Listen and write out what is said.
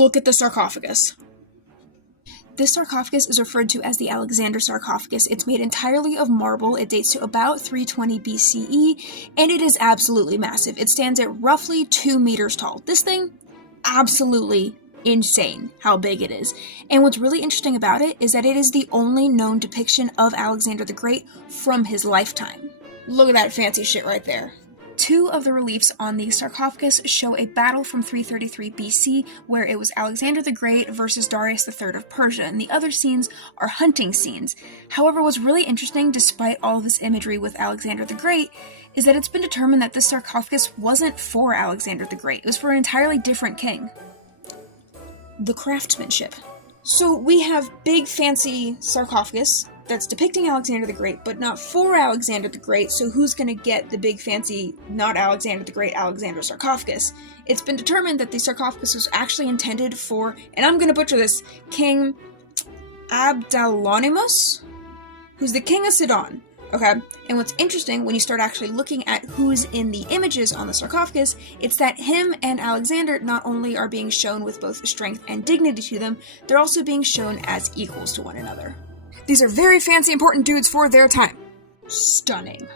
Look at the sarcophagus. This sarcophagus is referred to as the Alexander sarcophagus. It's made entirely of marble. It dates to about 320 BCE, and it is absolutely massive. It stands at roughly 2 meters tall. This thing, absolutely insane how big it is. And what's really interesting about it is that it is the only known depiction of Alexander the Great from his lifetime. Look at that fancy shit right there. 2 of the reliefs on the sarcophagus show a battle from 333 BC where it was Alexander the Great versus Darius III of Persia, and the other scenes are hunting scenes. However, what's really interesting, despite all of this imagery with Alexander the Great, is that it's been determined that this sarcophagus wasn't for Alexander the Great. It was for an entirely different king. The craftsmanship. So we have big fancy sarcophagus that's depicting Alexander the Great, but not for Alexander the Great, so who's going to get the big fancy, not Alexander the Great, Alexander sarcophagus? It's been determined that the sarcophagus was actually intended for, and I'm going to butcher this, King Abdalonimus, who's the king of Sidon. Okay, and what's interesting when you start actually looking at who's in the images on the sarcophagus, it's that him and Alexander not only are being shown with both strength and dignity to them, they're also being shown as equals to one another. These are very fancy, important dudes for their time. Stunning.